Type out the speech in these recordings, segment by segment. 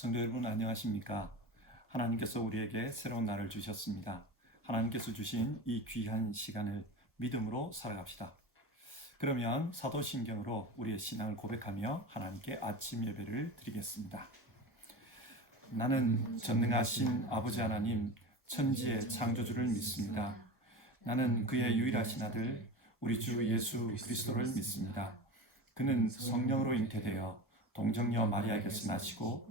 성도 여러분 안녕하십니까? 하나님께서 우리에게 새로운 날을 주셨습니다. 하나님께서 주신 이 귀한 시간을 믿음으로 살아갑시다. 그러면 사도신경으로 우리의 신앙을 고백하며 하나님께 아침 예배를 드리겠습니다. 나는 전능하신 아버지 하나님 천지의 창조주를 믿습니다. 나는 그의 유일하신 아들 우리 주 예수 그리스도를 믿습니다. 그는 성령으로 잉태되어 동정녀 마리아에게서 나시고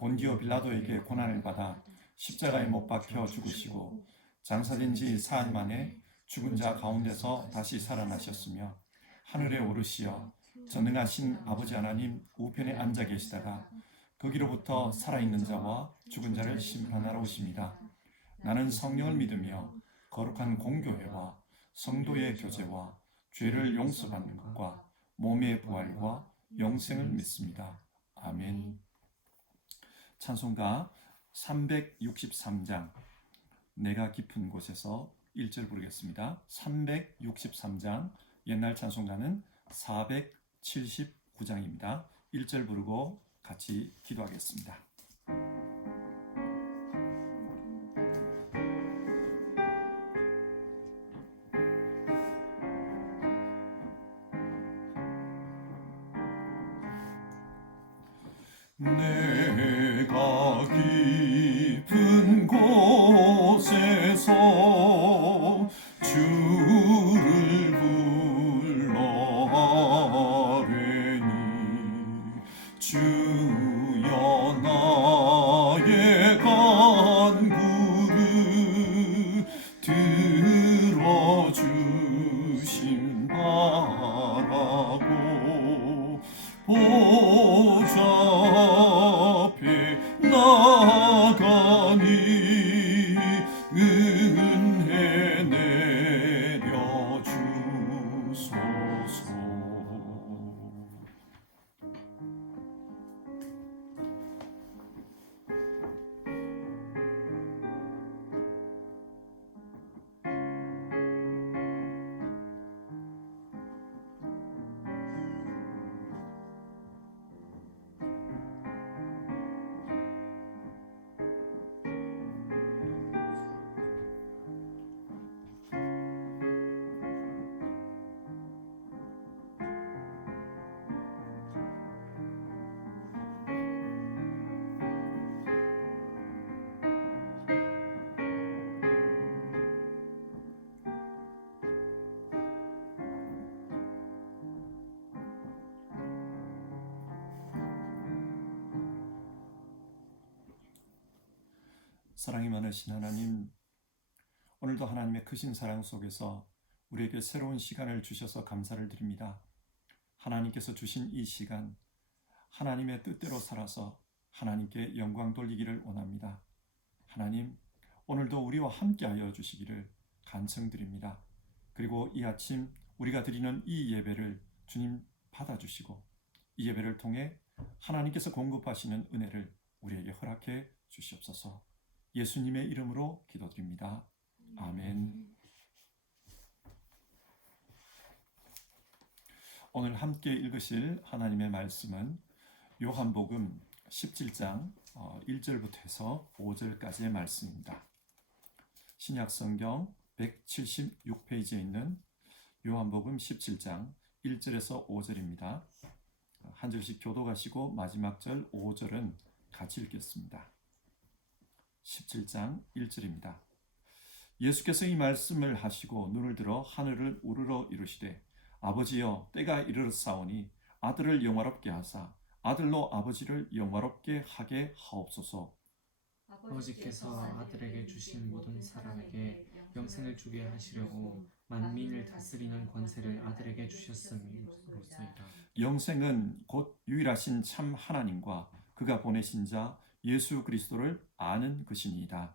본디오 빌라도에게 고난을 받아 십자가에 못 박혀 죽으시고 장사된 지 사흘 만에 죽은 자 가운데서 다시 살아나셨으며 하늘에 오르시어 전능하신 아버지 하나님 우편에 앉아 계시다가 거기로부터 살아있는 자와 죽은 자를 심판하러 오십니다. 나는 성령을 믿으며 거룩한 공교회와 성도의 교제와 죄를 용서받는 것과 몸의 부활과 영생을 믿습니다. 아멘. 찬송가 363장 내가 깊은 곳에서 1절 부르겠습니다. 363장 옛날 찬송가는 479장입니다. 1절 부르고 같이 기도하겠습니다. 내가 깊은 곳에서 주를 불러아뢰니 주여 나의 간구를 들어주심 바라고 보좌 앞에 나가니 은혜 내려주소서. 사랑이 많으신 하나님, 오늘도 하나님의 크신 사랑 속에서 우리에게 새로운 시간을 주셔서 감사를 드립니다. 하나님께서 주신 이 시간, 하나님의 뜻대로 살아서 하나님께 영광 돌리기를 원합니다. 하나님, 오늘도 우리와 함께하여 주시기를 간청드립니다. 그리고 이 아침 우리가 드리는 이 예배를 주님 받아주시고 이 예배를 통해 하나님께서 공급하시는 은혜를 우리에게 허락해 주시옵소서. 예수님의 이름으로 기도드립니다. 아멘. 오늘 함께 읽으실 하나님의 말씀은 요한복음 17장 1절부터 해서 5절까지의 말씀입니다. 신약성경 176페이지에 있는 요한복음 17장 1절에서 5절입니다. 한 절씩 교독하시고 마지막 절 5절은 같이 읽겠습니다. 17장 1절입니다. 예수께서 이 말씀을 하시고 눈을 들어 하늘을 우러러 이르시되 아버지여 때가 이르렀사오니 아들을 영화롭게 하사 아들로 아버지를 영화롭게 하게 하옵소서. 아버지께서 아들에게 주신 모든 사람에게 영생을 주게 하시려고 만민을 다스리는 권세를 아들에게 주셨음이로소이다. 영생은 곧 유일하신 참 하나님과 그가 보내신 자 예수 그리스도를 아는 것이니이다.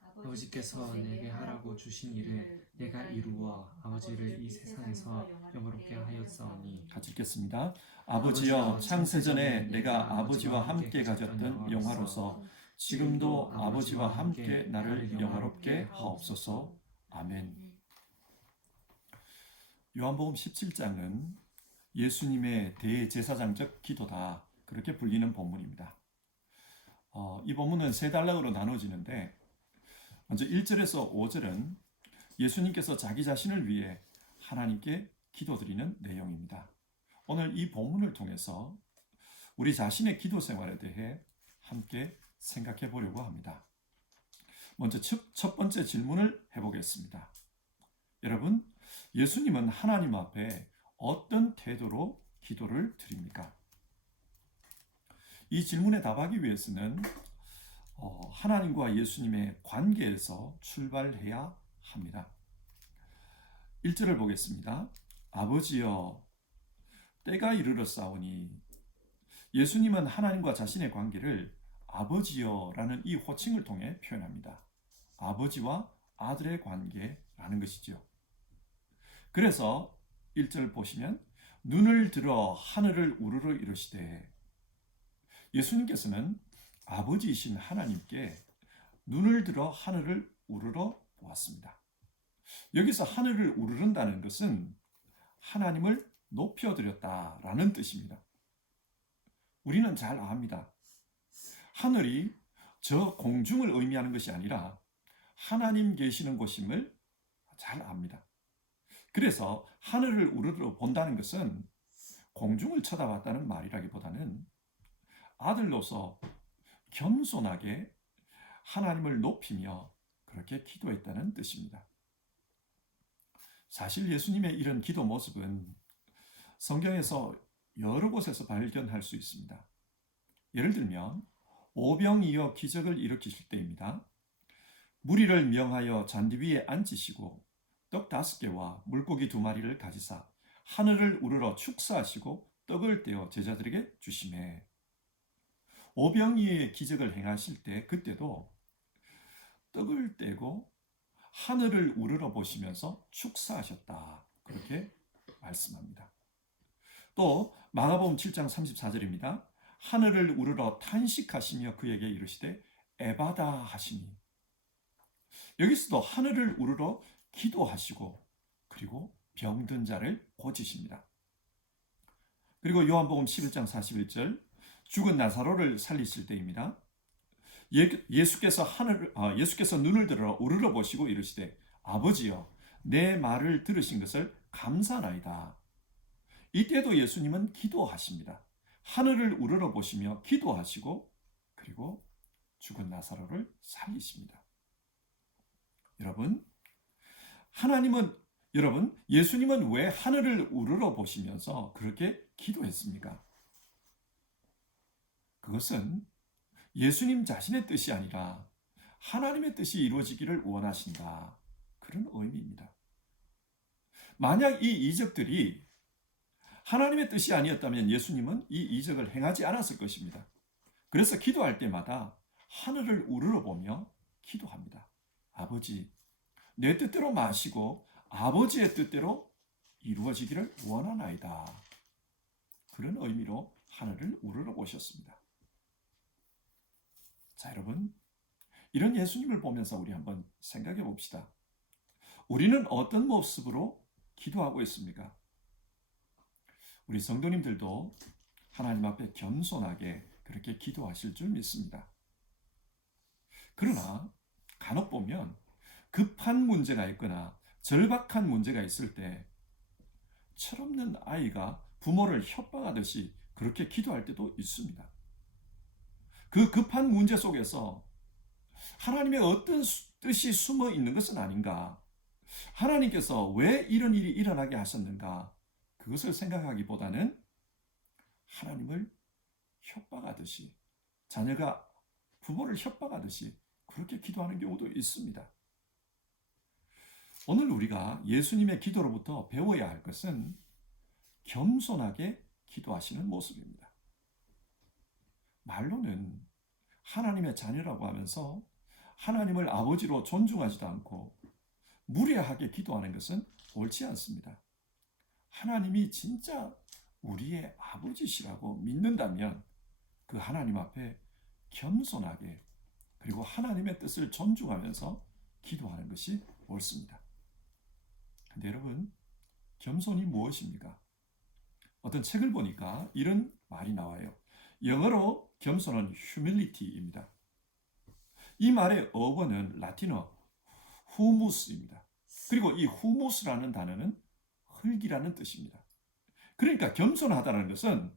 아버지께서 내게 하라고 주신 일을 내가 이루어 아버지를 이 세상에서 영화롭게 하였사오니. 같이 읽겠습니다. 아버지여 창세전에 내가 아버지와 함께 가졌던 영화로서 지금도 아버지와 함께 나를 영화롭게 하옵소서. 아멘. 요한복음 17장은 예수님의 대제사장적 기도다 그렇게 불리는 본문입니다. 이 본문은 세 단락으로 나눠지는데 먼저 1절에서 5절은 예수님께서 자기 자신을 위해 하나님께 기도드리는 내용입니다. 오늘 이 본문을 통해서 우리 자신의 기도 생활에 대해 함께 생각해 보려고 합니다. 먼저 첫 번째 질문을 해보겠습니다. 여러분, 예수님은 하나님 앞에 어떤 태도로 기도를 드립니까? 이 질문에 답하기 위해서는 하나님과 예수님의 관계에서 출발해야 합니다. 1절을 보겠습니다. 아버지여, 때가 이르렀사오니. 예수님은 하나님과 자신의 관계를 아버지여라는 이 호칭을 통해 표현합니다. 아버지와 아들의 관계라는 것이죠. 그래서 1절 보시면 눈을 들어 하늘을 우러러 이르시되, 예수님께서는 아버지이신 하나님께 눈을 들어 하늘을 우러러 보았습니다. 여기서 하늘을 우르른다는 것은 하나님을 높여드렸다라는 뜻입니다. 우리는 잘 압니다. 하늘이 저 공중을 의미하는 것이 아니라 하나님 계시는 곳임을 잘 압니다. 그래서 하늘을 우러러 본다는 것은 공중을 쳐다봤다는 말이라기보다는 아들로서 겸손하게 하나님을 높이며 그렇게 기도했다는 뜻입니다. 사실 예수님의 이런 기도 모습은 성경에서 여러 곳에서 발견할 수 있습니다. 예를 들면 오병이어 기적을 일으키실 때입니다. 무리를 명하여 잔디 위에 앉히시고 떡 5개와 물고기 2마리를 가지사 하늘을 우러러 축사하시고 떡을 떼어 제자들에게 주시매, 오병이어의 기적을 행하실 때 그때도 떡을 떼고 하늘을 우러러 보시면서 축사하셨다, 그렇게 말씀합니다. 또 마가복음 7장 34절입니다. 하늘을 우러러 탄식하시며 그에게 이르시되 에바다 하시니. 여기서도 하늘을 우러러 기도하시고 그리고 병든 자를 고치십니다. 그리고 요한복음 11장 41절 죽은 나사로를 살리실 때입니다. 예수께서 눈을 들어 우러러 보시고 이르시되 아버지여, 내 말을 들으신 것을 감사나이다. 이때도 예수님은 기도하십니다. 하늘을 우러러 보시며 기도하시고 그리고 죽은 나사로를 살리십니다. 여러분, 예수님은 왜 하늘을 우러러 보시면서 그렇게 기도했습니까? 그것은 예수님 자신의 뜻이 아니라 하나님의 뜻이 이루어지기를 원하신다, 그런 의미입니다. 만약 이 이적들이 하나님의 뜻이 아니었다면 예수님은 이 이적을 행하지 않았을 것입니다. 그래서 기도할 때마다 하늘을 우러러보며 기도합니다. 아버지, 내 뜻대로 마시고 아버지의 뜻대로 이루어지기를 원하나이다. 그런 의미로 하늘을 우러러보셨습니다. 자, 여러분, 이런 예수님을 보면서 우리 한번 생각해 봅시다. 우리는 어떤 모습으로 기도하고 있습니까? 우리 성도님들도 하나님 앞에 겸손하게 그렇게 기도하실 줄 믿습니다. 그러나 간혹 보면 급한 문제가 있거나 절박한 문제가 있을 때 철없는 아이가 부모를 협박하듯이 그렇게 기도할 때도 있습니다. 그 급한 문제 속에서 하나님의 어떤 뜻이 숨어 있는 것은 아닌가? 하나님께서 왜 이런 일이 일어나게 하셨는가? 그것을 생각하기보다는 하나님을 협박하듯이, 자녀가 부모를 협박하듯이 그렇게 기도하는 경우도 있습니다. 오늘 우리가 예수님의 기도로부터 배워야 할 것은 겸손하게 기도하시는 모습입니다. 말로는 하나님의 자녀라고 하면서 하나님을 아버지로 존중하지도 않고 무례하게 기도하는 것은 옳지 않습니다. 하나님이 진짜 우리의 아버지시라고 믿는다면 그 하나님 앞에 겸손하게 그리고 하나님의 뜻을 존중하면서 기도하는 것이 옳습니다. 근데 여러분, 겸손이 무엇입니까? 어떤 책을 보니까 이런 말이 나와요. 영어로 겸손은 humility입니다. 이 말의 어원은 라틴어 humus입니다. 그리고 이 humus라는 단어는 흙이라는 뜻입니다. 그러니까 겸손하다는 것은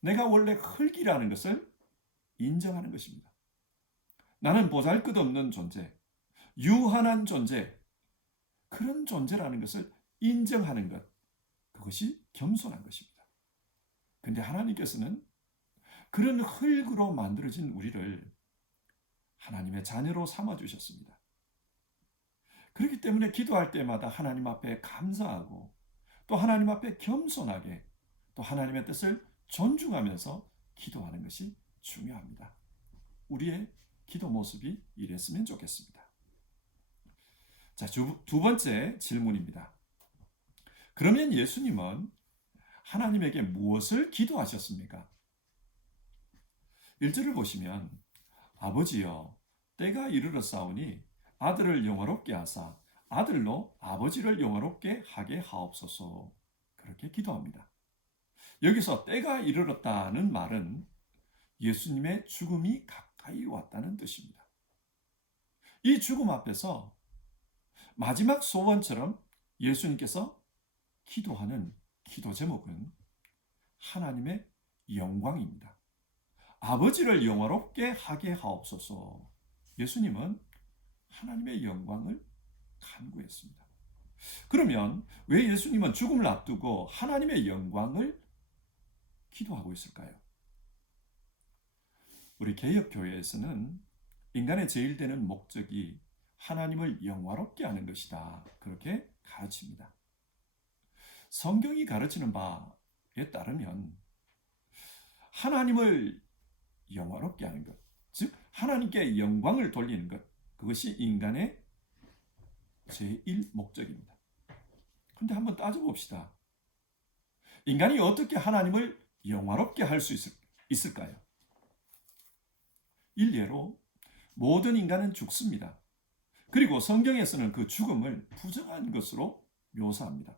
내가 원래 흙이라는 것을 인정하는 것입니다. 나는 보잘것없는 존재, 유한한 존재, 그런 존재라는 것을 인정하는 것, 그것이 겸손한 것입니다. 그런데 하나님께서는 그런 흙으로 만들어진 우리를 하나님의 자녀로 삼아주셨습니다. 그렇기 때문에 기도할 때마다 하나님 앞에 감사하고 또 하나님 앞에 겸손하게 또 하나님의 뜻을 존중하면서 기도하는 것이 중요합니다. 우리의 기도 모습이 이랬으면 좋겠습니다. 자, 두 번째 질문입니다. 그러면 예수님은 하나님에게 무엇을 기도하셨습니까? 1절을 보시면 아버지여 때가 이르렀사오니 아들을 영화롭게 하사 아들로 아버지를 영화롭게 하게 하옵소서 그렇게 기도합니다. 여기서 때가 이르렀다는 말은 예수님의 죽음이 가까이 왔다는 뜻입니다. 이 죽음 앞에서 마지막 소원처럼 예수님께서 기도하는 기도 제목은 하나님의 영광입니다. 아버지를 영화롭게 하게 하옵소서. 예수님은 하나님의 영광을 간구했습니다. 그러면 왜 예수님은 죽음을 앞두고 하나님의 영광을 기도하고 있을까요? 우리 개혁교회에서는 인간의 제일 되는 목적이 하나님을 영화롭게 하는 것이다. 그렇게 가르칩니다. 성경이 가르치는 바에 따르면 하나님을 영화롭게 하는 것, 즉 하나님께 영광을 돌리는 것, 그것이 인간의 제1 목적입니다. 그런데 한번 따져봅시다. 인간이 어떻게 하나님을 영화롭게 할 수 있을까요? 일례로 모든 인간은 죽습니다. 그리고 성경에서는 그 죽음을 부정한 것으로 묘사합니다.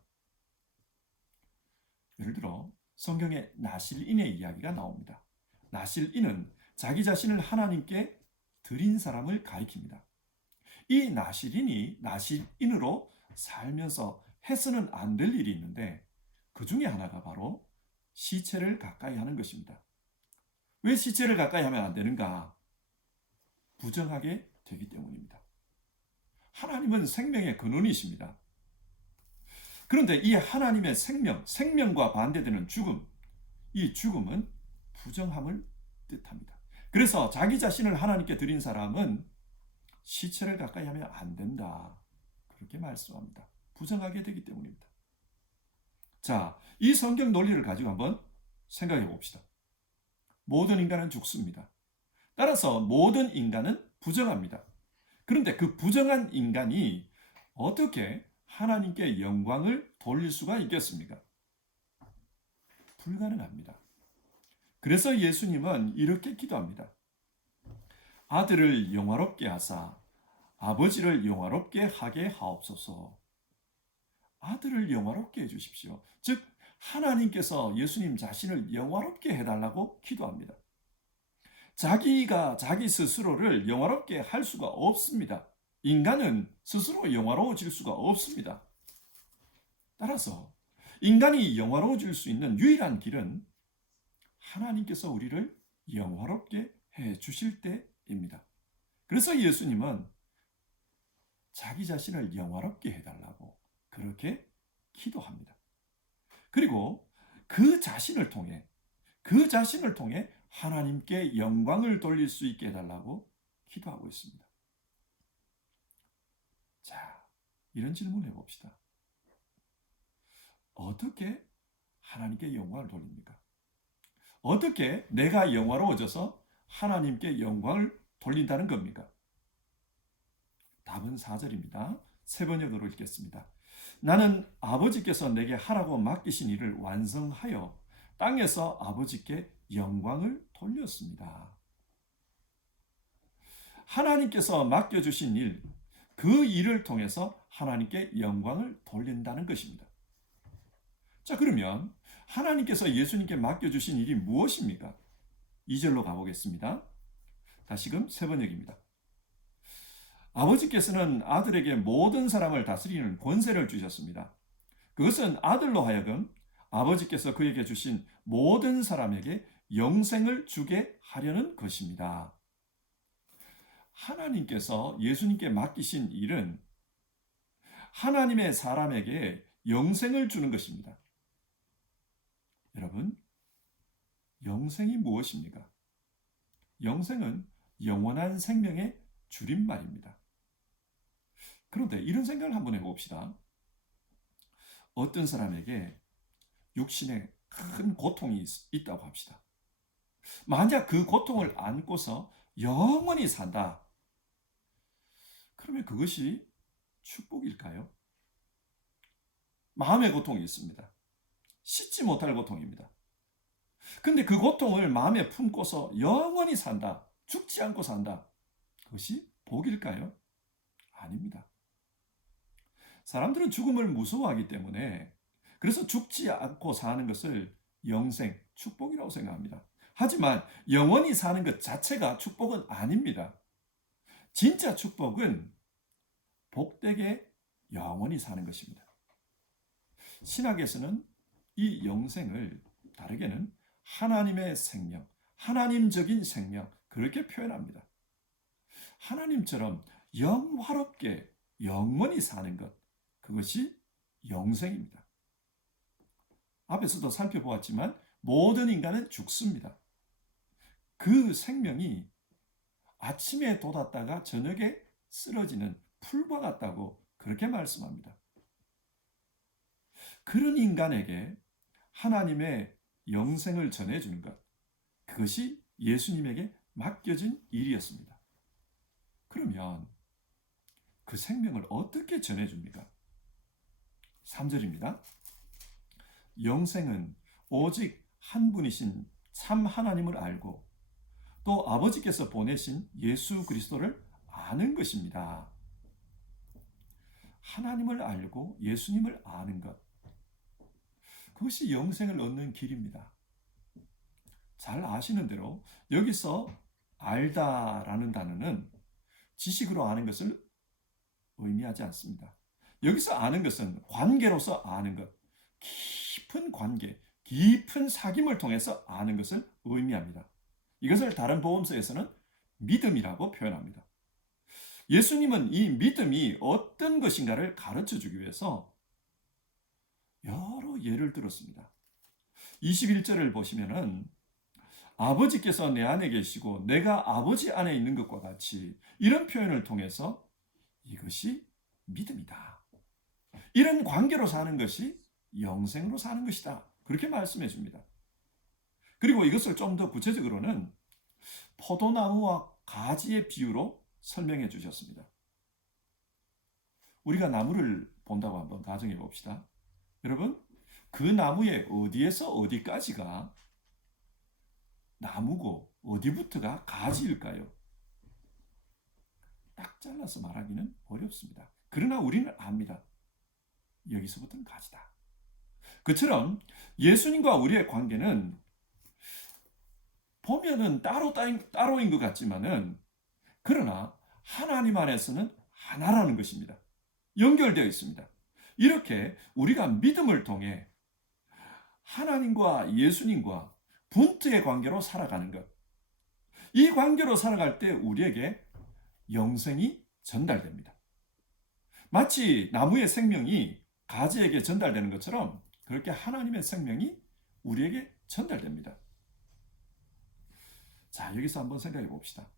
예를 들어 성경에 나실인의 이야기가 나옵니다. 나실인은 자기 자신을 하나님께 드린 사람을 가리킵니다. 이 나실인으로 살면서 해서는 안 될 일이 있는데 그 중에 하나가 바로 시체를 가까이 하는 것입니다. 왜 시체를 가까이 하면 안 되는가? 부정하게 되기 때문입니다. 하나님은 생명의 근원이십니다. 그런데 이 하나님의 생명과 반대되는 죽음, 이 죽음은 부정함을 뜻합니다. 그래서 자기 자신을 하나님께 드린 사람은 시체를 가까이 하면 안 된다. 그렇게 말씀합니다. 부정하게 되기 때문입니다. 자, 이 성경 논리를 가지고 한번 생각해 봅시다. 모든 인간은 죽습니다. 따라서 모든 인간은 부정합니다. 그런데 그 부정한 인간이 어떻게 하나님께 영광을 돌릴 수가 있겠습니까? 불가능합니다. 그래서 예수님은 이렇게 기도합니다. 아들을 영화롭게 하사 아버지를 영화롭게 하게 하옵소서. 아들을 영화롭게 해주십시오. 즉 하나님께서 예수님 자신을 영화롭게 해달라고 기도합니다. 자기가 자기 스스로를 영화롭게 할 수가 없습니다. 인간은 스스로 영화로워질 수가 없습니다. 따라서 인간이 영화로워질 수 있는 유일한 길은 하나님께서 우리를 영화롭게 해 주실 때입니다. 그래서 예수님은 자기 자신을 영화롭게 해달라고 그렇게 기도합니다. 그리고 그 자신을 통해 하나님께 영광을 돌릴 수 있게 해달라고 기도하고 있습니다. 자, 이런 질문을 해봅시다. 어떻게 하나님께 영광을 돌립니까? 어떻게 내가 영화로워져서 하나님께 영광을 돌린다는 겁니까? 답은 4절입니다. 세 번역으로 읽겠습니다. 나는 아버지께서 내게 하라고 맡기신 일을 완성하여 땅에서 아버지께 영광을 돌렸습니다. 하나님께서 맡겨주신 일, 그 일을 통해서 하나님께 영광을 돌린다는 것입니다. 자, 그러면 하나님께서 예수님께 맡겨주신 일이 무엇입니까? 2절로 가보겠습니다. 다시금 세 번역입니다. 아버지께서는 아들에게 모든 사람을 다스리는 권세를 주셨습니다. 그것은 아들로 하여금 아버지께서 그에게 주신 모든 사람에게 영생을 주게 하려는 것입니다. 하나님께서 예수님께 맡기신 일은 하나님의 사람에게 영생을 주는 것입니다. 여러분, 영생이 무엇입니까? 영생은 영원한 생명의 줄임말입니다. 그런데 이런 생각을 한번 해봅시다. 어떤 사람에게 육신에 큰 고통이 있다고 합시다. 만약 그 고통을 안고서 영원히 산다. 그러면 그것이 축복일까요? 마음의 고통이 있습니다. 씻지 못할 고통입니다. 근데 그 고통을 마음에 품고서 영원히 산다. 죽지 않고 산다. 그것이 복일까요? 아닙니다. 사람들은 죽음을 무서워하기 때문에 그래서 죽지 않고 사는 것을 영생, 축복이라고 생각합니다. 하지만 영원히 사는 것 자체가 축복은 아닙니다. 진짜 축복은 복되게 영원히 사는 것입니다. 신학에서는 이 영생을 다르게는 하나님의 생명, 하나님적인 생명, 그렇게 표현합니다. 하나님처럼 영화롭게 영원히 사는 것, 그것이 영생입니다. 앞에서도 살펴보았지만 모든 인간은 죽습니다. 그 생명이 아침에 돋았다가 저녁에 쓰러지는 풀과 같다고 그렇게 말씀합니다. 그런 인간에게 하나님의 영생을 전해주는 것, 그것이 예수님에게 맡겨진 일이었습니다. 그러면 그 생명을 어떻게 전해줍니까? 3절입니다. 영생은 오직 한 분이신 참 하나님을 알고 또 아버지께서 보내신 예수 그리스도를 아는 것입니다. 하나님을 알고 예수님을 아는 것, 그것이 영생을 얻는 길입니다. 잘 아시는 대로 여기서 알다라는 단어는 지식으로 아는 것을 의미하지 않습니다. 여기서 아는 것은 관계로서 아는 것, 깊은 관계, 깊은 사귐을 통해서 아는 것을 의미합니다. 이것을 다른 복음서에서는 믿음이라고 표현합니다. 예수님은 이 믿음이 어떤 것인가를 가르쳐 주기 위해서 여러 예를 들었습니다. 21절을 보시면은 아버지께서 내 안에 계시고 내가 아버지 안에 있는 것과 같이, 이런 표현을 통해서 이것이 믿음이다. 이런 관계로 사는 것이 영생으로 사는 것이다. 그렇게 말씀해 줍니다. 그리고 이것을 좀 더 구체적으로는 포도나무와 가지의 비유로 설명해 주셨습니다. 우리가 나무를 본다고 한번 가정해 봅시다. 여러분, 그 나무의 어디에서 어디까지가 나무고 어디부터가 가지일까요? 딱 잘라서 말하기는 어렵습니다. 그러나 우리는 압니다. 여기서부터는 가지다. 그처럼 예수님과 우리의 관계는 보면은 따로인 것 같지만은, 그러나 하나님 안에서는 하나라는 것입니다. 연결되어 있습니다. 이렇게 우리가 믿음을 통해 하나님과 예수님과 분투의 관계로 살아가는 것, 이 관계로 살아갈 때 우리에게 영생이 전달됩니다. 마치 나무의 생명이 가지에게 전달되는 것처럼 그렇게 하나님의 생명이 우리에게 전달됩니다. 자, 여기서 한번 생각해 봅시다.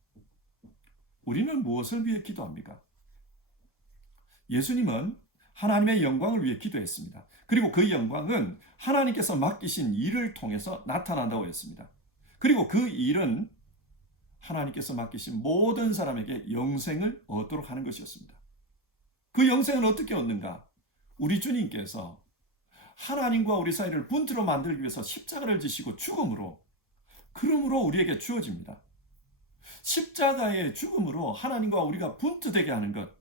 우리는 무엇을 위해 기도합니까? 예수님은 하나님의 영광을 위해 기도했습니다. 그리고 그 영광은 하나님께서 맡기신 일을 통해서 나타난다고 했습니다. 그리고 그 일은 하나님께서 맡기신 모든 사람에게 영생을 얻도록 하는 것이었습니다. 그 영생을 어떻게 얻는가? 우리 주님께서 하나님과 우리 사이를 분투로 만들기 위해서 십자가를 지시고 죽음으로, 그러므로 우리에게 주어집니다. 십자가의 죽음으로 하나님과 우리가 분투되게 하는 것,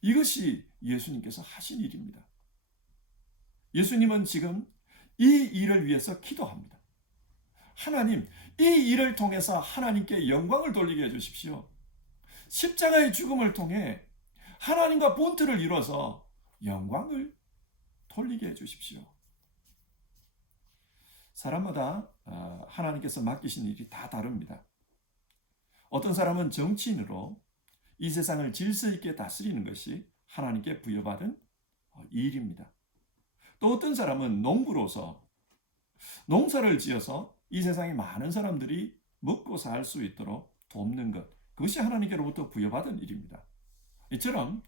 이것이 예수님께서 하신 일입니다. 예수님은 지금 이 일을 위해서 기도합니다. 하나님, 이 일을 통해서 하나님께 영광을 돌리게 해주십시오. 십자가의 죽음을 통해 하나님과 본트를 이뤄서 영광을 돌리게 해주십시오. 사람마다 하나님께서 맡기신 일이 다 다릅니다. 어떤 사람은 정치인으로 이 세상을 질서 있게 다스리는 것이 하나님께 부여받은 일입니다. 또 어떤 사람은 농부로서 농사를 지어서 이 세상에 많은 사람들이 먹고 살 수 있도록 돕는 것, 그것이 하나님께로부터 부여받은 일입니다. 이처럼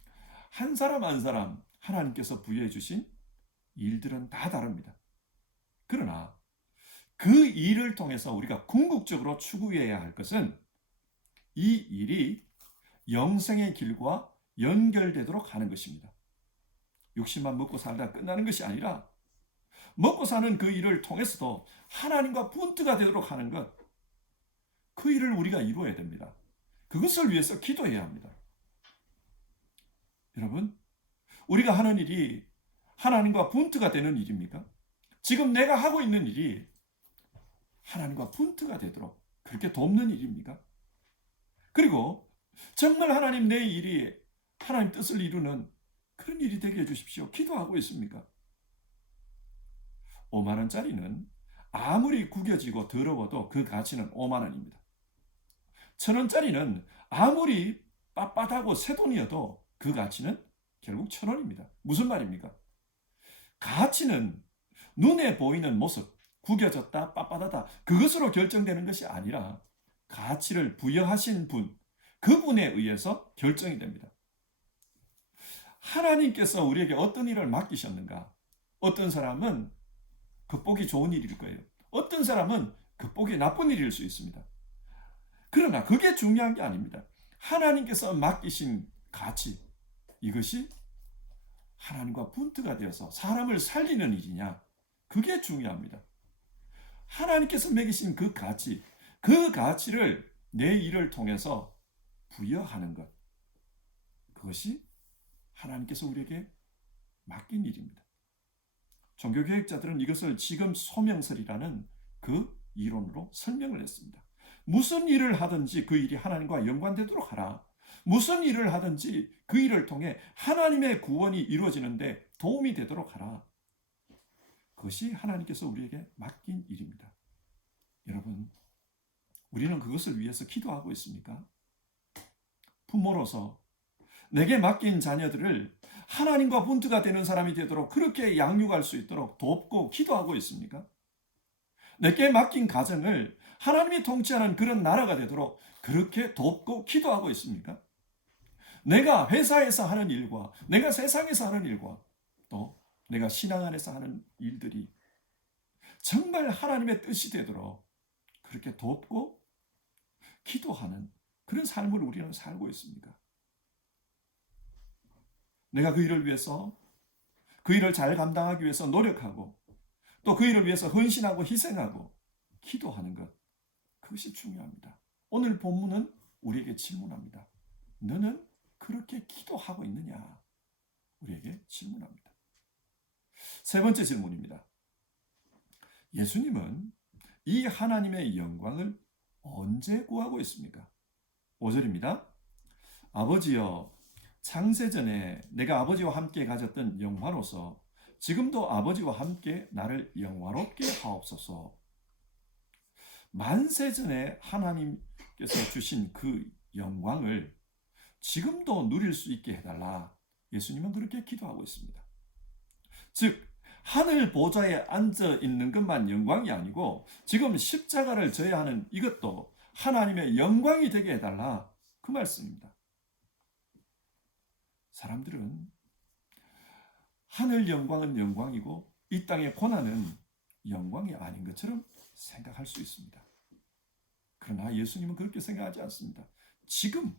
한 사람 한 사람 하나님께서 부여해 주신 일들은 다 다릅니다. 그러나 그 일을 통해서 우리가 궁극적으로 추구해야 할 것은 이 일이 영생의 길과 연결되도록 하는 것입니다. 육신만 먹고 살다 끝나는 것이 아니라 먹고 사는 그 일을 통해서도 하나님과 본트가 되도록 하는 것, 그 일을 우리가 이루어야 됩니다. 그것을 위해서 기도해야 합니다. 여러분, 우리가 하는 일이 하나님과 본트가 되는 일입니까? 지금 내가 하고 있는 일이 하나님과 본트가 되도록 그렇게 돕는 일입니까? 그리고 정말 하나님 내 일이 하나님 뜻을 이루는 그런 일이 되게 해주십시오. 기도하고 있습니까? 5만 원짜리는 아무리 구겨지고 더러워도 그 가치는 5만 원입니다. 1,000원짜리는 아무리 빳빳하고 새 돈이어도 그 가치는 결국 1,000원입니다. 무슨 말입니까? 가치는 눈에 보이는 모습, 구겨졌다, 빳빳하다, 그것으로 결정되는 것이 아니라 가치를 부여하신 분, 그분에 의해서 결정이 됩니다. 하나님께서 우리에게 어떤 일을 맡기셨는가? 어떤 사람은 극복이 좋은 일일 거예요. 어떤 사람은 극복이 나쁜 일일 수 있습니다. 그러나 그게 중요한 게 아닙니다. 하나님께서 맡기신 가치, 이것이 하나님과 본트가 되어서 사람을 살리는 일이냐, 그게 중요합니다. 하나님께서 매기신 그 가치, 그 가치를 내 일을 통해서 부여하는 것, 그것이 하나님께서 우리에게 맡긴 일입니다. 종교개혁자들은 이것을 지금 소명설이라는 그 이론으로 설명을 했습니다. 무슨 일을 하든지 그 일이 하나님과 연관되도록 하라. 무슨 일을 하든지 그 일을 통해 하나님의 구원이 이루어지는데 도움이 되도록 하라. 그것이 하나님께서 우리에게 맡긴 일입니다. 여러분, 우리는 그것을 위해서 기도하고 있습니까? 부모로서 내게 맡긴 자녀들을 하나님과 본트가 되는 사람이 되도록 그렇게 양육할 수 있도록 돕고 기도하고 있습니까? 내게 맡긴 가정을 하나님이 통치하는 그런 나라가 되도록 그렇게 돕고 기도하고 있습니까? 내가 회사에서 하는 일과 내가 세상에서 하는 일과 또 내가 신앙 안에서 하는 일들이 정말 하나님의 뜻이 되도록 그렇게 돕고 기도하는 그런 삶을 우리는 살고 있습니까? 내가 그 일을 위해서 그 일을 잘 감당하기 위해서 노력하고 또 그 일을 위해서 헌신하고 희생하고 기도하는 것, 그것이 중요합니다. 오늘 본문은 우리에게 질문합니다. 너는 그렇게 기도하고 있느냐? 우리에게 질문합니다. 세 번째 질문입니다. 예수님은 이 하나님의 영광을 언제 구하고 있습니까? 5절입니다. 아버지여, 창세전에 내가 아버지와 함께 가졌던 영화로서 지금도 아버지와 함께 나를 영화롭게 하옵소서. 만세전에 하나님께서 주신 그 영광을 지금도 누릴 수 있게 해달라. 예수님은 그렇게 기도하고 있습니다. 즉 하늘 보좌에 앉아 있는 것만 영광이 아니고 지금 십자가를 져야 하는 이것도 하나님의 영광이 되게 해달라, 그 말씀입니다. 사람들은 하늘 영광은 영광이고 이 땅의 고난은 영광이 아닌 것처럼 생각할 수 있습니다. 그러나 예수님은 그렇게 생각하지 않습니다. 지금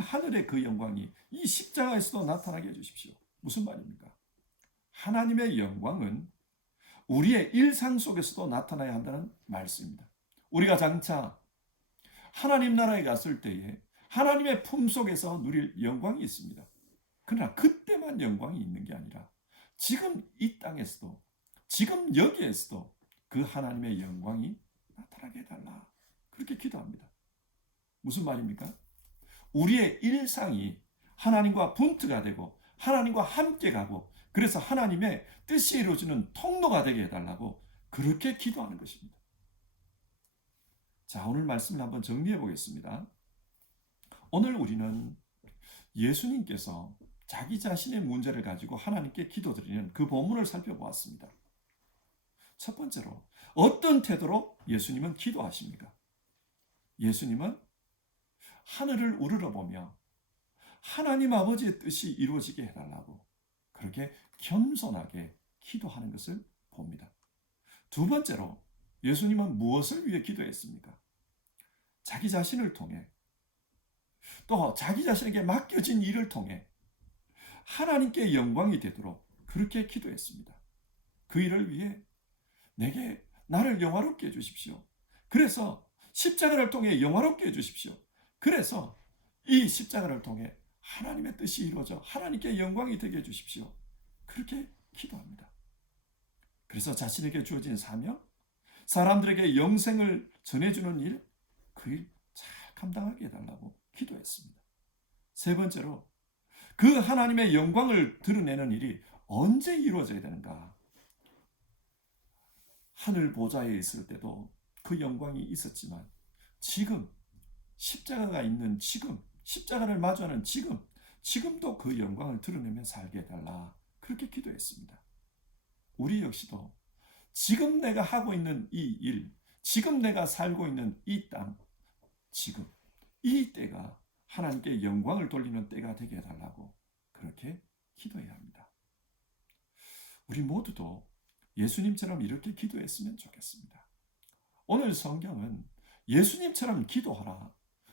하늘의 그 영광이 이 십자가에서도 나타나게 해주십시오. 무슨 말입니까? 하나님의 영광은 우리의 일상 속에서도 나타나야 한다는 말씀입니다. 우리가 장차 하나님 나라에 갔을 때에 하나님의 품속에서 누릴 영광이 있습니다. 그러나 그때만 영광이 있는 게 아니라 지금 이 땅에서도, 지금 여기에서도 그 하나님의 영광이 나타나게 해달라. 그렇게 기도합니다. 무슨 말입니까? 우리의 일상이 하나님과 분트가 되고 하나님과 함께 가고 그래서 하나님의 뜻이 이루어지는 통로가 되게 해달라고 그렇게 기도하는 것입니다. 자, 오늘 말씀을 한번 정리해 보겠습니다. 오늘 우리는 예수님께서 자기 자신의 문제를 가지고 하나님께 기도드리는 그 본문을 살펴보았습니다. 첫 번째로 어떤 태도로 예수님은 기도하십니까? 예수님은 하늘을 우러러보며 하나님 아버지의 뜻이 이루어지게 해달라고 그렇게 겸손하게 기도하는 것을 봅니다. 두 번째로 예수님은 무엇을 위해 기도했습니까? 자기 자신을 통해 또 자기 자신에게 맡겨진 일을 통해 하나님께 영광이 되도록 그렇게 기도했습니다. 그 일을 위해 나를 영화롭게 해주십시오. 그래서 십자가를 통해 영화롭게 해주십시오. 그래서 이 십자가를 통해 하나님의 뜻이 이루어져 하나님께 영광이 되게 해주십시오. 그렇게 기도합니다. 그래서 자신에게 주어진 사명, 사람들에게 영생을 전해주는 일, 그 일 잘 감당하게 해달라고 기도했습니다. 세 번째로 그 하나님의 영광을 드러내는 일이 언제 이루어져야 되는가? 하늘 보좌에 있을 때도 그 영광이 있었지만 지금 십자가가 있는 지금 십자가를 마주하는 지금도 그 영광을 드러내며 살게 해달라 그렇게 기도했습니다. 우리 역시도 지금 내가 하고 있는 이 일, 지금 내가 살고 있는 이 땅, 지금 이 때가 하나님께 영광을 돌리는 때가 되게 해달라고 그렇게 기도해야 합니다. 우리 모두도 예수님처럼 이렇게 기도했으면 좋겠습니다. 오늘 성경은 예수님처럼 기도하라.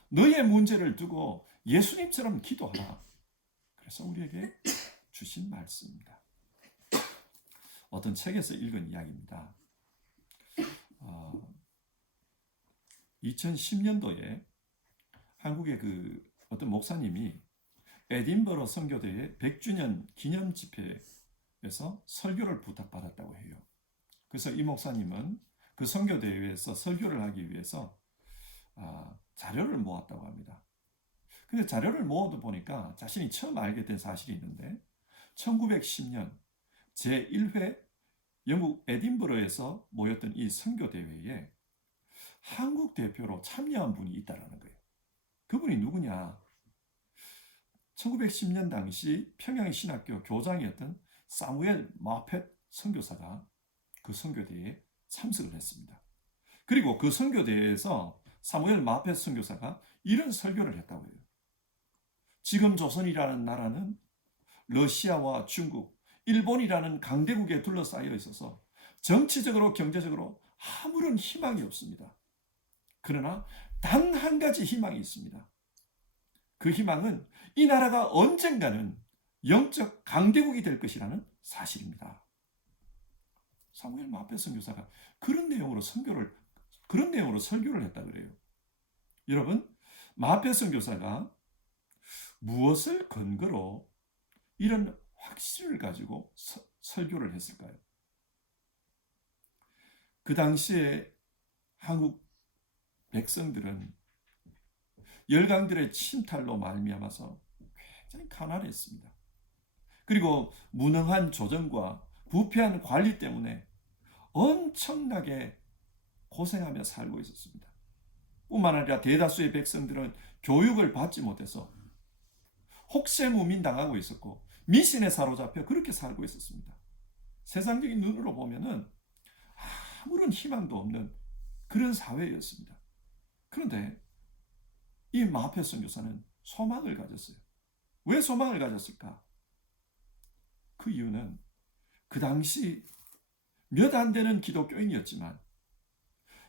너의 문제를 두고 예수님처럼 기도하라. 그래서 우리에게 주신 말씀입니다. 어떤 책에서 읽은 이야기입니다. 2010년도에 한국의 어떤 목사님이 에딘버러 선교대의 100주년 기념 집회에서 설교를 부탁받았다고 해요. 그래서 이 목사님은 그 선교대회에서 설교를 하기 위해서 자료를 모았다고 합니다. 근데 자료를 모아도 보니까 자신이 처음 알게 된 사실이 있는데 1910년 제1회 영국 에딘버러에서 모였던 이 선교대회에 한국 대표로 참여한 분이 있다는 거예요. 그분이 누구냐? 1910년 당시 평양신학교 교장이었던 사무엘 마펫 선교사가 그 선교대회에 참석을 했습니다. 그리고 그 선교대회에서 사무엘 마펫 선교사가 이런 설교를 했다고 해요. 지금 조선이라는 나라는 러시아와 중국, 일본이라는 강대국에 둘러싸여 있어서 정치적으로 경제적으로 아무런 희망이 없습니다. 그러나 단 한 가지 희망이 있습니다. 그 희망은 이 나라가 언젠가는 영적 강대국이 될 것이라는 사실입니다. 사무엘 마펫 선교사가 그런 내용으로 설교를 했다 그래요. 여러분, 마펫 선교사가 무엇을 근거로 이런 확신을 가지고 설교를 했을까요? 그 당시에 한국 백성들은 열강들의 침탈로 말미암아서 굉장히 가난했습니다. 그리고 무능한 조정과 부패한 관리 때문에 엄청나게 고생하며 살고 있었습니다. 뿐만 아니라 대다수의 백성들은 교육을 받지 못해서 혹세무민당하고 있었고 미신에 사로잡혀 그렇게 살고 있었습니다. 세상적인 눈으로 보면은 아무런 희망도 없는 그런 사회였습니다. 그런데 이 마펫 선교사는 소망을 가졌어요. 왜 소망을 가졌을까? 그 이유는 그 당시 몇 안 되는 기독교인이었지만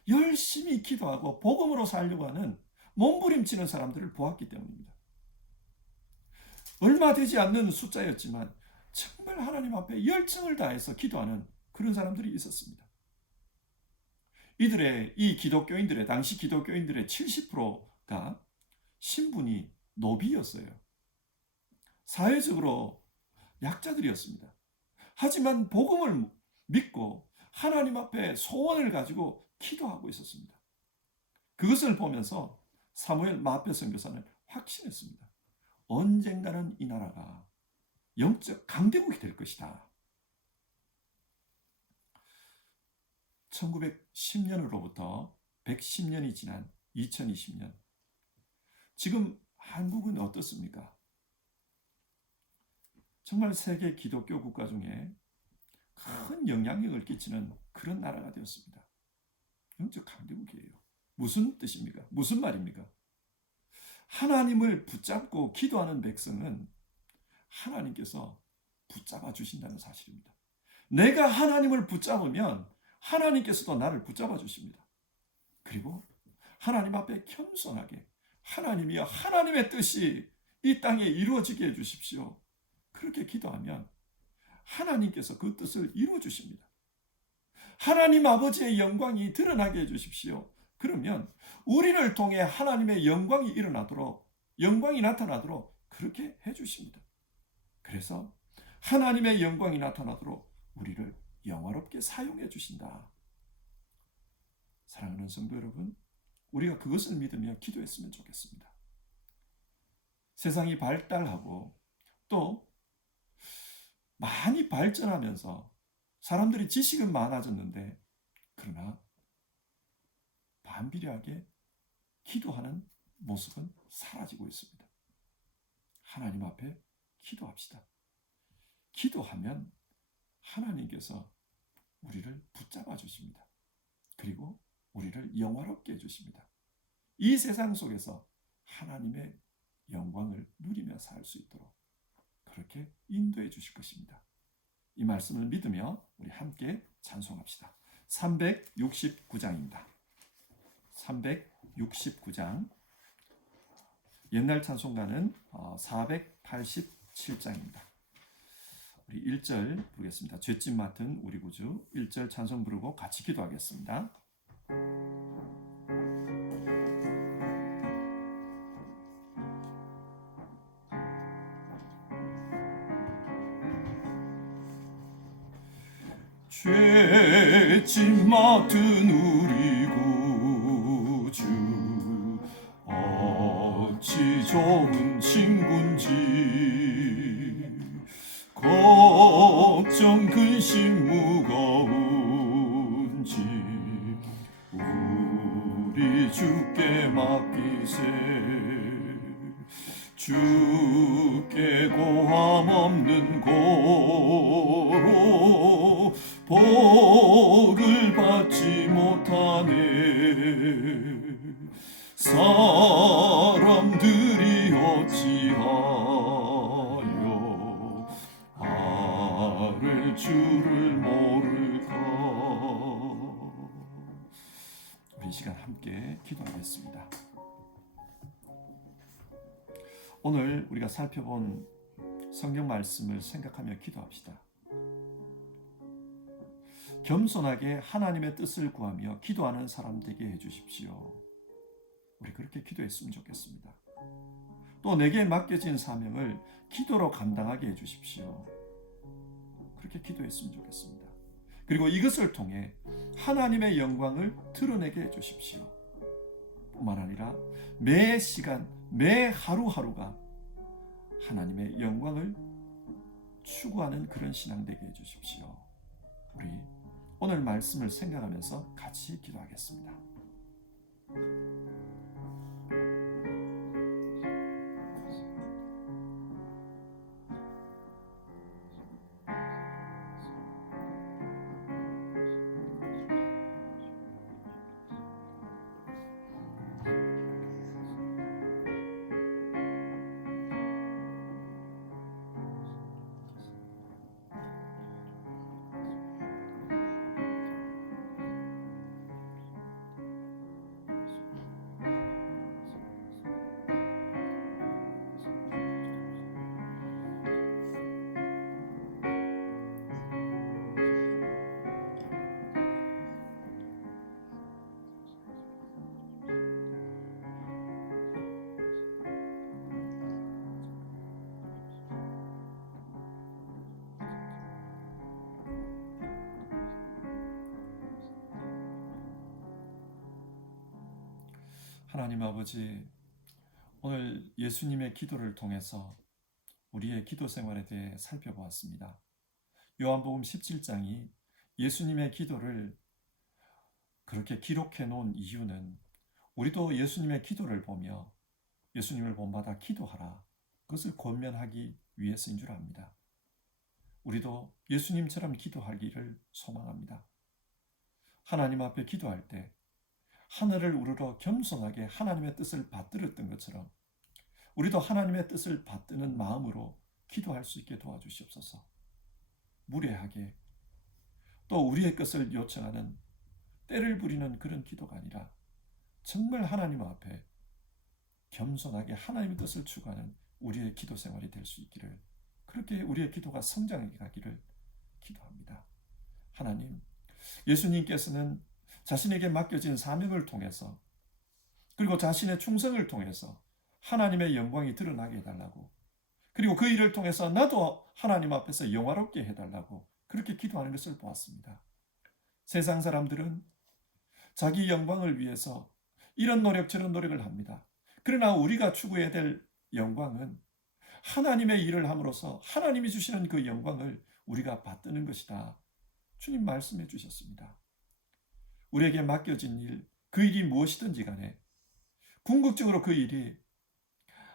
열심히 기도하고 복음으로 살려고 하는 몸부림치는 사람들을 보았기 때문입니다. 얼마 되지 않는 숫자였지만 정말 하나님 앞에 열정을 다해서 기도하는 그런 사람들이 있었습니다. 당시 기독교인들의 70%가 신분이 노비였어요. 사회적으로 약자들이었습니다. 하지만 복음을 믿고 하나님 앞에 소원을 가지고 기도하고 있었습니다. 그것을 보면서 사무엘 마페 선교사는 확신했습니다. 언젠가는 이 나라가 영적 강대국이 될 것이다. 1910년으로부터 110년이 지난 2020년, 지금 한국은 어떻습니까? 정말 세계 기독교 국가 중에 큰 영향력을 끼치는 그런 나라가 되었습니다. 영적 강대국이에요. 무슨 뜻입니까? 무슨 말입니까? 하나님을 붙잡고 기도하는 백성은 하나님께서 붙잡아 주신다는 사실입니다. 내가 하나님을 붙잡으면 하나님께서도 나를 붙잡아 주십니다. 그리고 하나님 앞에 겸손하게 하나님이여 하나님의 뜻이 이 땅에 이루어지게 해주십시오. 그렇게 기도하면 하나님께서 그 뜻을 이루어 주십니다. 하나님 아버지의 영광이 드러나게 해주십시오. 그러면 우리를 통해 하나님의 영광이 일어나도록, 영광이 나타나도록 그렇게 해주십니다. 그래서 하나님의 영광이 나타나도록 우리를 영화롭게 사용해 주신다. 사랑하는 성도 여러분, 우리가 그것을 믿으며 기도했으면 좋겠습니다. 세상이 발달하고 또 많이 발전하면서 사람들이 지식은 많아졌는데, 그러나 반비례하게 기도하는 모습은 사라지고 있습니다. 하나님 앞에 기도합시다. 기도하면 하나님께서 우리를 붙잡아 주십니다. 그리고 우리를 영화롭게 해주십니다. 이 세상 속에서 하나님의 영광을 누리며 살 수 있도록 그렇게 인도해 주실 것입니다. 이 말씀을 믿으며 우리 함께 찬송합시다. 369장입니다. 369장. 옛날 찬송가는 487장입니다. 우리 1절 부르겠습니다. 죄짐 맡은 우리 구주 1절 찬송 부르고 같이 기도하겠습니다. 죄짐 맡은 우리 구주 어찌 좋은 친군지 걱정 근심 무거운지 우리 주께 맡기세. 주께 고함 없는 고로 복을 받지 못하네. 사람들이 어찌하여 아를 줄을 모를까. 우리 시간 함께 기도하겠습니다. 오늘 우리가 살펴본 성경 말씀을 생각하며 기도합시다. 겸손하게 하나님의 뜻을 구하며 기도하는 사람 되게 해주십시오. 우리 그렇게 기도했으면 좋겠습니다. 또 내게 맡겨진 사명을 기도로 감당하게 해주십시오. 그렇게 기도했으면 좋겠습니다. 그리고 이것을 통해 하나님의 영광을 드러내게 해주십시오. 뿐만 아니라 매 시간, 매 하루하루가 하나님의 영광을 추구하는 그런 신앙 되게 해주십시오. 우리 오늘 말씀을 생각하면서 같이 기도하겠습니다. 하나님 아버지, 오늘 예수님의 기도를 통해서 우리의 기도 생활에 대해 살펴보았습니다. 요한복음 17장이 예수님의 기도를 그렇게 기록해 놓은 이유는 우리도 예수님의 기도를 보며 예수님을 본받아 기도하라, 그것을 권면하기 위해서인 줄 압니다. 우리도 예수님처럼 기도하기를 소망합니다. 하나님 앞에 기도할 때 하늘을 우러러 겸손하게 하나님의 뜻을 받들었던 것처럼 우리도 하나님의 뜻을 받드는 마음으로 기도할 수 있게 도와주시옵소서. 무례하게 또 우리의 것을 요청하는 때를 부리는 그런 기도가 아니라 정말 하나님 앞에 겸손하게 하나님의 뜻을 추구하는 우리의 기도 생활이 될 수 있기를, 그렇게 우리의 기도가 성장해 가기를 기도합니다. 하나님, 예수님께서는 자신에게 맡겨진 사명을 통해서 그리고 자신의 충성을 통해서 하나님의 영광이 드러나게 해달라고, 그리고 그 일을 통해서 나도 하나님 앞에서 영화롭게 해달라고 그렇게 기도하는 것을 보았습니다. 세상 사람들은 자기 영광을 위해서 이런 노력 저런 노력을 합니다. 그러나 우리가 추구해야 될 영광은 하나님의 일을 함으로써 하나님이 주시는 그 영광을 우리가 받드는 것이다. 주님 말씀해 주셨습니다. 우리에게 맡겨진 일, 그 일이 무엇이든지 간에 궁극적으로 그 일이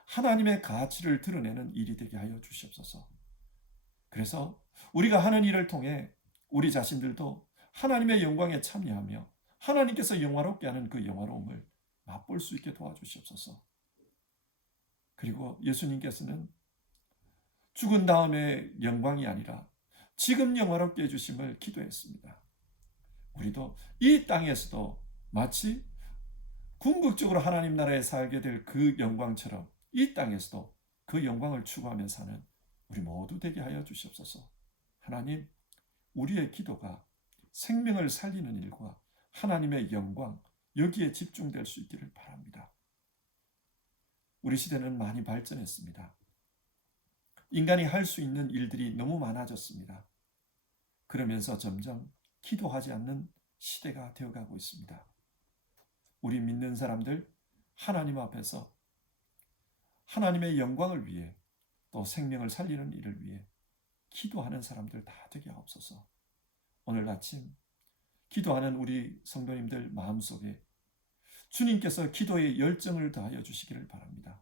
하나님의 가치를 드러내는 일이 되게 하여 주시옵소서. 그래서 우리가 하는 일을 통해 우리 자신들도 하나님의 영광에 참여하며 하나님께서 영화롭게 하는 그 영화로움을 맛볼 수 있게 도와주시옵소서. 그리고 예수님께서는 죽은 다음에 영광이 아니라 지금 영화롭게 해주심을 기도했습니다. 우리도 이 땅에서도 마치 궁극적으로 하나님 나라에 살게 될 그 영광처럼 이 땅에서도 그 영광을 추구하며 사는 우리 모두 되게 하여 주시옵소서. 하나님, 우리의 기도가 생명을 살리는 일과 하나님의 영광, 여기에 집중될 수 있기를 바랍니다. 우리 시대는 많이 발전했습니다. 인간이 할 수 있는 일들이 너무 많아졌습니다. 그러면서 점점 기도하지 않는 시대가 되어가고 있습니다. 우리 믿는 사람들 하나님 앞에서 하나님의 영광을 위해 또 생명을 살리는 일을 위해 기도하는 사람들 다 되게 하옵소서. 오늘 아침 기도하는 우리 성도님들 마음속에 주님께서 기도의 열정을 더하여 주시기를 바랍니다.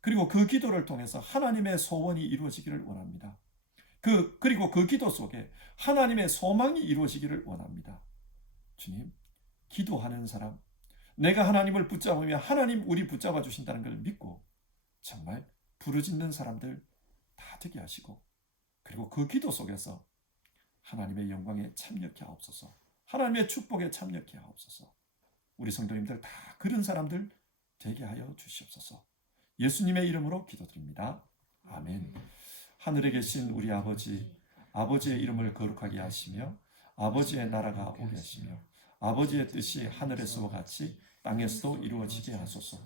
그리고 그 기도를 통해서 하나님의 소원이 이루어지기를 원합니다. 그리고 그 기도 속에 하나님의 소망이 이루어지기를 원합니다. 주님, 기도하는 사람, 내가 하나님을 붙잡으며 하나님 우리 붙잡아 주신다는 걸 믿고 정말 부르짖는 사람들 다 되게 하시고, 그리고 그 기도 속에서 하나님의 영광에 참여케 하옵소서. 하나님의 축복에 참여케 하옵소서. 우리 성도님들 다 그런 사람들 되게 하여 주시옵소서. 예수님의 이름으로 기도드립니다. 아멘. 하늘에 계신 우리 아버지, 아버지의 이름을 거룩하게 하시며 아버지의 나라가 오게 하시며 아버지의 뜻이 하늘에서와 같이 땅에서도 이루어지게 하소서.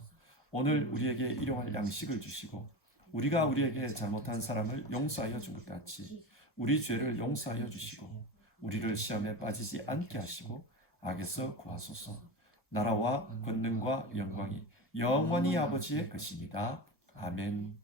오늘 우리에게 일용할 양식을 주시고 우리가 우리에게 잘못한 사람을 용서하여 준 것 같이 우리 죄를 용서하여 주시고 우리를 시험에 빠지지 않게 하시고 악에서 구하소서. 나라와 권능과 영광이 영원히 아버지의 것입니다. 아멘.